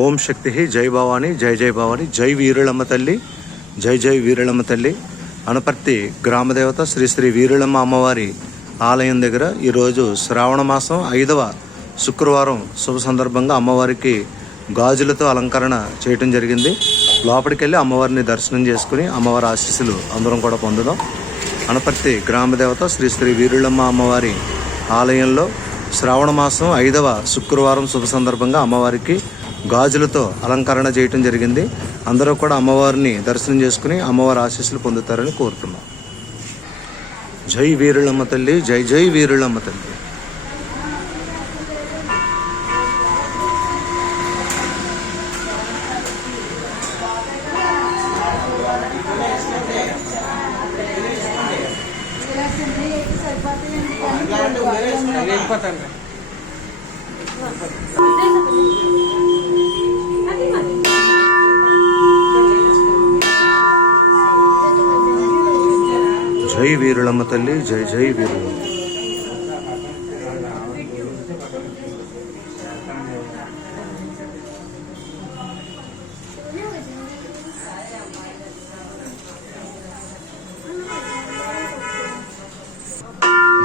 ఓం శక్తి జై భవాని జై జై భవాని జై వీరులమ్మ తల్లి జై జై వీరులమ్మ తల్లి. అనపర్తి గ్రామదేవత శ్రీ శ్రీ వీరులమ్మ అమ్మవారి ఆలయం దగ్గర ఈరోజు శ్రావణ మాసం ఐదవ శుక్రవారం శుభ సందర్భంగా అమ్మవారికి గాజులతో అలంకరణ చేయటం జరిగింది. లోపలికి వెళ్ళి అమ్మవారిని దర్శనం చేసుకుని అమ్మవారి ఆశీస్సులు అందరం కూడా పొందుదాం. అనపర్తి గ్రామదేవత శ్రీ శ్రీ వీరులమ్మ అమ్మవారి ఆలయంలో శ్రావణ మాసం ఐదవ శుక్రవారం శుభ సందర్భంగా అమ్మవారికి గాజులతో అలంకరణ చేయటం జరిగింది. అందరూ కూడా అమ్మవారిని దర్శనం చేసుకుని అమ్మవారి ఆశీస్సులు పొందుతారని కోరుతున్నాం. జై వీరులమ్మ తల్లి జై జై వీరులమ్మ తల్లి. వెళ్ళిపోతాను జై వీరులమ్మ తల్లి జై జై వీరులమ్మ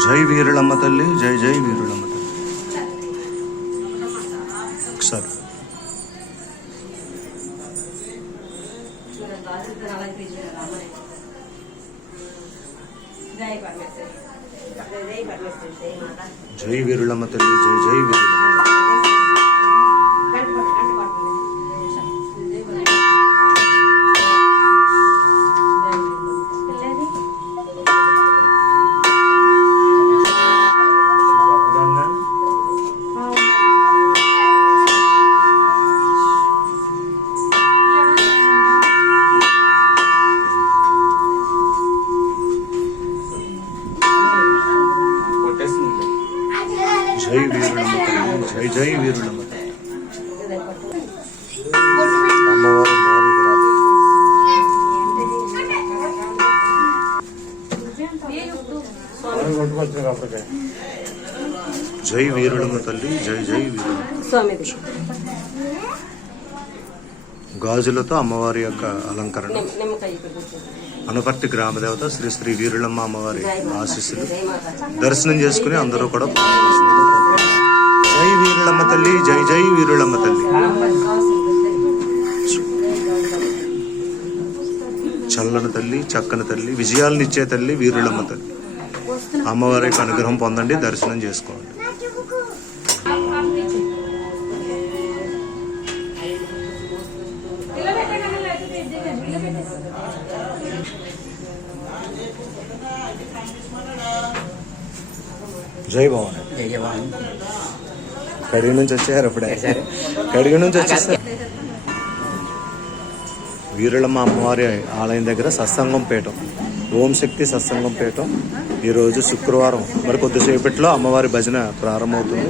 జై వీరులమ్మ తల్లి జై జై వీరులమ్మ తల్లి ఒకసారి జై పరమేశ్వరి జై పరమేశ్వరి జై మాత జై జై వీరులమ్మ. తల్లి జై జై వీరులమ్మ. జై వీరులమ్మ తల్లి జై జై వీరులమ్మ. గాజులతో అమ్మవారి యొక్క అలంకరణ. అనుపర్తి గ్రామదేవత శ్రీ శ్రీ వీరులమ్మ అమ్మవారి ఆశీస్సులు. దర్శనం చేసుకుని అందరూ కూడా జై వీరులమ్మ తల్లి జై జై వీరులమ్మ తల్లి. చల్లని తల్లి చక్కని తల్లి విజయాలనిచ్చే తల్లి వీరులమ్మ తల్లి. అమ్మవారి యొక్క అనుగ్రహం పొందండి దర్శనం చేసుకోండి. జై భవాని. కడిగి నుంచి వచ్చారు అప్పుడే కడిగి నుంచి వచ్చేసారు. వీరులమ్మ అమ్మవారి ఆలయం దగ్గర సత్సంగం పీఠం ఓం శక్తి సత్సంగం పీఠం ఈరోజు శుక్రవారం. మరి కొద్దిసేపట్లో అమ్మవారి భజన ప్రారంభమవుతుంది.